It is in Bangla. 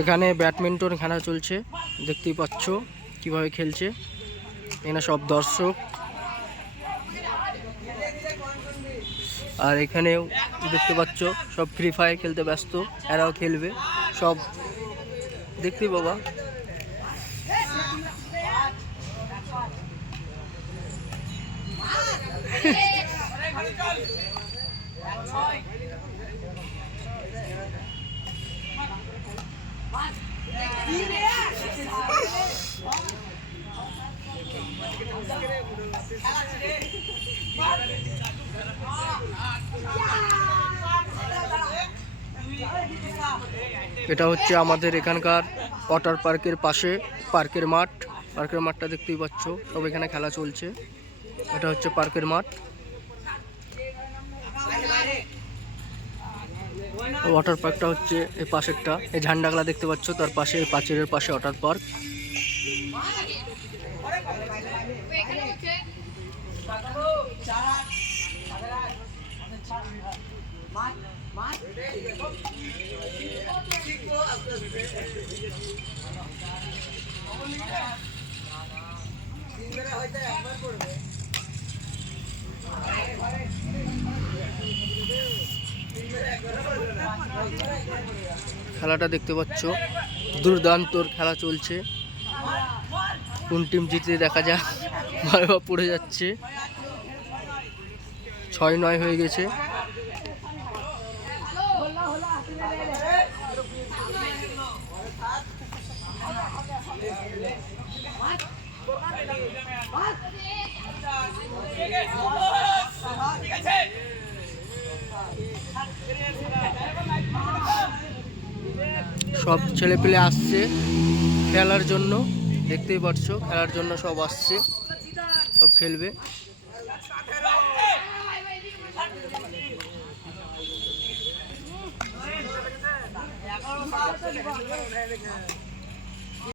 এখানে ব্যাডমিন্টন খেলা চলছে, দেখতেই পাচ্ছ কিভাবে খেলছে। এখানে সব দর্শক, আর এখানেও দেখতে পাচ্ছ সব ফ্রি ফায়ার খেলতে ব্যস্ত, এরাও খেলবে সব, দেখতেই বাবা। এটা হচ্ছে আমাদের এখানকার ওয়াটার পার্কের পাশে পার্কের মাঠ। পার্কের মাঠটা দেখতেই পাচ্ছ, সব এখানে খেলা চলছে। এটা হচ্ছে পার্কের মাঠ। ওয়াটার পার্কটা হচ্ছে এই পাশেরটা, এই ঝান্ডাগুলা দেখতে পাচ্ছ, তার পাশে এই পাঁচিলের পাশে ওয়াটার পার্ক। খেলাটা দেখতে পাচ্ছ, দুর্দান্ত খেলা চলছে। কোন টিম জিতে দেখা যাক। ভয়বা পড়ে যাচ্ছে, 6-9 হয়ে গেছে। সব ছেলে পেলে আসছে খেলার জন্য, দেখতেই পাচ্ছ খেলার জন্য সব আসছে, সব খেলবে।